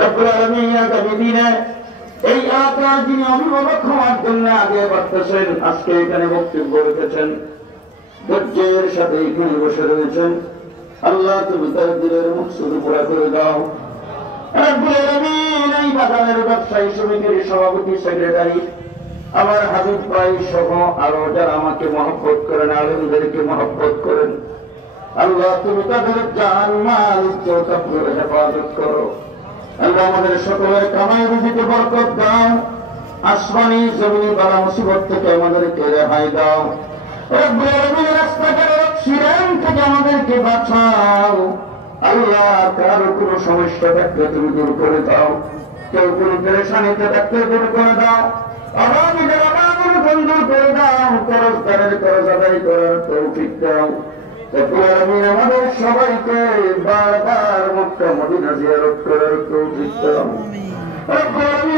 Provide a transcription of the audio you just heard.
রব্বুল আলামিন আগামী দিনে এই এলাকার যিনি অভিভাবক হওয়ার জন্য আগে বাড়তেছেন, আজকে এখানে বক্তব্য রেখেছেন, ধৈর্যের সাথে এখানে বসে রয়েছেন, আল্লাহ তুমি তার দিলের মকসুদ পুরা করে দাও। রব্বুল আলামিন এই বাজারের ব্যবসায়ী সমিতির সভাপতি সেক্রেটারি আমার হাবিব ভাই সহ আরো যারা আমাকে মহব্বত করেন, আলেমদেরকে মহব্বত করেন, আল্লাহ তুমি তাদের জান মাল ইজ্জত করে হেফাজত করো। আল্লাহ আমাদের সকলের কামাই রুজিতে বরকত দাও, আসমানি জমিনি বালা মুসিবত থেকে আমাদেরকে রেহাই দাও। রব্বুল আলামিন রাস্তাঘাটের অ্যাক্সিডেন্ট থেকে আমাদেরকে বাঁচাও। আল্লাহ কারো কোনো সমস্যা থাকলে তুমি দূর করে দাও, কেউ কোনো পেরেশানিতে থাকলে দূর করে দাও, আগামীদের আগামী বন্ধু করে দাও, করজদারের করজ আদায় করার তৌফিক দাও। রব্বুল আলামিন আমাদের সবাইকে বারবার মক্কা মদিনা জিয়ারত করার তৌফিক দাও। রব্বুল আলামিন